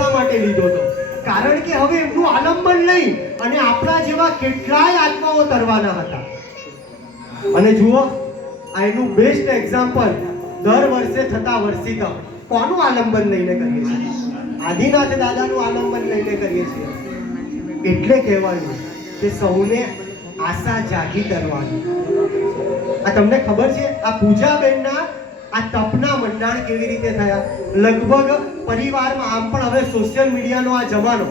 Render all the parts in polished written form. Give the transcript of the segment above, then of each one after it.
આપણા માટે લીધો હતો, કારણ કે હવે એમનું આલંબન લઈ અને આપણા જેવા કેટલાય આત્માઓ તરવાના હતા. અને જુઓ, આ એનું બેસ્ટ એક્ઝામ્પલ દર વર્ષે થતા વર્ષિતમ કોનું આલંબન લઈને કરીએ છીએ? આદિનાથ દાદાનું આલંબન લઈને કરીએ છીએ. એટલે કહેવાયું કે સૌને આશા જાગી કરવાની. આ તમને ખબર છે આ પૂજાબેનના આ તપના મંડાણ કેવી રીતે થયા? લગભગ પરિવારમાં, આમ પણ હવે સોશિયલ મીડિયાનો આ જમાનો,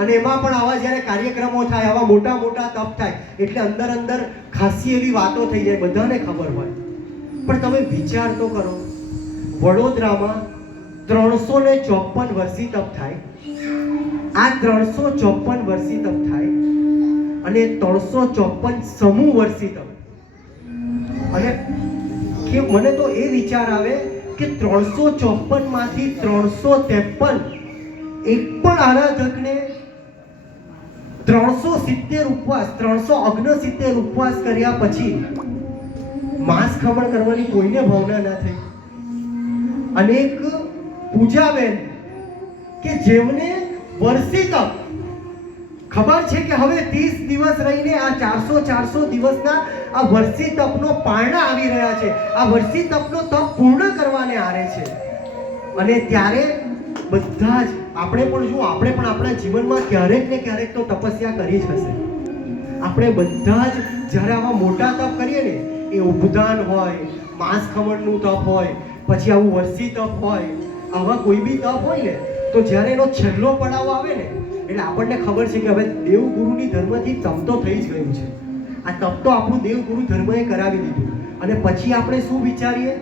અને એમાં પણ આવા જ્યારે કાર્યક્રમો થાય, આવા મોટા મોટા તપ થાય, એટલે અંદર અંદર ખાસી એવી વાતો થઈ જાય, બધાને ખબર હોય. પણ તમે વિચાર તો કરો, વડોદરામાં 354 વર્ષી તપ થાય. આ 354 વર્ષી તપ થાય અને 354 સમૂહ વર્ષી તપ. અને કે મને તો એ વિચાર આવે કે 354 માંથી 353 એક પણ આરાધકને 370 ઉપવાસ, 369 ઉપવાસ કર્યા પછી માંસ ખમણ કરવાની કોઈને ભાવના ના થઈ. અને એક પૂજાબેન કે જેમને વર્ષી તપ ખબર છે કે હવે 30 દિવસ રહીને આ 400 દિવસના આ વર્ષી તપનો પારણા આવી રહ્યા છે, આ વર્ષી તપનો તપ પૂર્ણ કરવાને આરે છે. અને ત્યારે બધા જ આપણે પણ આપણા જીવનમાં ક્યારેક ને ક્યારેક તો તપસ્યા કરી જ હશે. આપણે બધા જ જ્યારે આવા મોટા તપ કરીએ ને, એ ઉપદાન હોય, માંસ ખમણનું તપ હોય, પછી આવું વર્ષી તપ હોય, આવા કોઈ બી તપ હોય ને, તો જ્યારે એનો છેલ્લો પડાવ આવે ને, એટલે આપણને ખબર છે કે હવે દેવગુરુની ધર્મથી તપ તો થઈ જ ગયું છે. આ તપ તો આપણું દેવગુરુ ધર્મએ કરાવી દીધું. અને પછી આપણે શું વિચારીએ?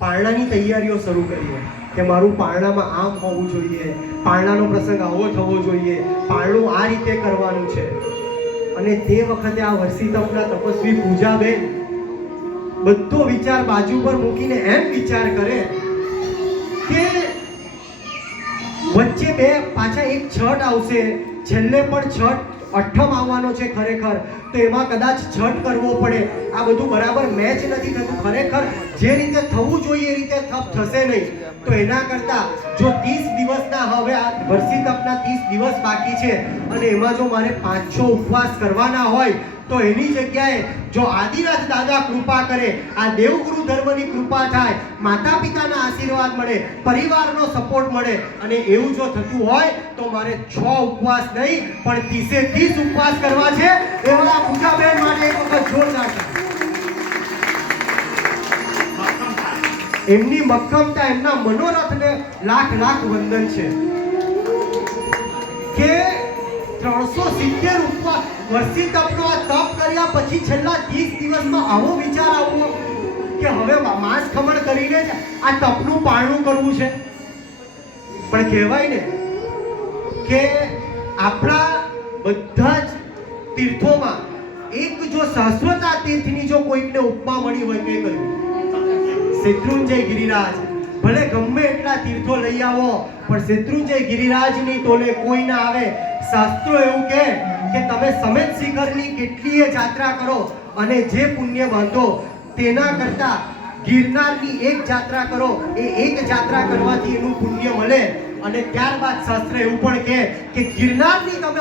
પારણાની તૈયારીઓ શરૂ કરીએ કે મારું પારણામાં આમ હોવું જોઈએ, પારણાનો પ્રસંગ આવો થવો જોઈએ, પારણું આ રીતે કરવાનું છે. અને તે વખતે આ વર્ષી તપના તપસ્વી પૂજાબેન બધો વિચાર બાજુ પર મૂકીને એમ વિચાર કરે કે વચ્ચે પાછા એક છઠ આવશે, છેલ્લે પણ છઠ અઠમ આવવાનો છે ખરેખર, તો એમાં કદાચ છઠ કરવો પડે. આ બધું બરાબર મેચ નથી થતું. ખરેખર જે રીતે થવું જોઈએ એ રીતે તપ થશે નહીં. તો એના કરતા જો 30 દિવસના, હવે આ વર્ષી તપના 30 દિવસ બાકી છે અને એમાં જો મારે 5-6 ઉપવાસ કરવાના હોય, તો એની જગ્યાએ જો આદિનાથ દાદા કૃપા કરે, આ દેવગુરુ ધર્મની કૃપા થાય, માતા પિતાના આશીર્વાદ મળે, પરિવારનો સપોર્ટ મળે, અને એવું જો થતું હોય તો મારે 6 ઉપવાસ નહીં પણ 30 ઉપવાસ કરવા છે. એવા પૂજાબેન માટે એક વખત જોરદાર એમની મક્કમતા, એમના મનોરથને લાખ વંદન છે કે 370 ઉપવાસ વર્ષી તપનો આ તપ કર્યા પછી છેલ્લા 30 દિવસમાં આવો વિચાર આવવો કે હવે માંસ ખમણ કરીને જ આ તપનું પારણું કરવું છે. પણ કહેવાય ને કે આપણા બધા જ તીર્થોમાં એક જો શાશ્વતા તીર્થની જો કોઈકને ઉપમા મળી હોય તો એ કયું? શેત્રુંજય ગિરિરાજ. ભલે ગમે એટલા તીર્થો લઈ આવો પણ શેત્રુંજય ગિરિરાજની તોલે કોઈ ના આવે. શાસ્ત્રો એવું કહે કે તમે સમેત શિખરની કેટલીય યાત્રા કરો અને જે પુણ્ય બાંધો તેના કરતા ગિરનારની એક યાત્રા કરો, એ એક યાત્રા કરવાથી એનું પુણ્ય મળે. અને ત્યારબાદ શાસ્ત્ર એવું પણ કહે કે ગિરનારની તમે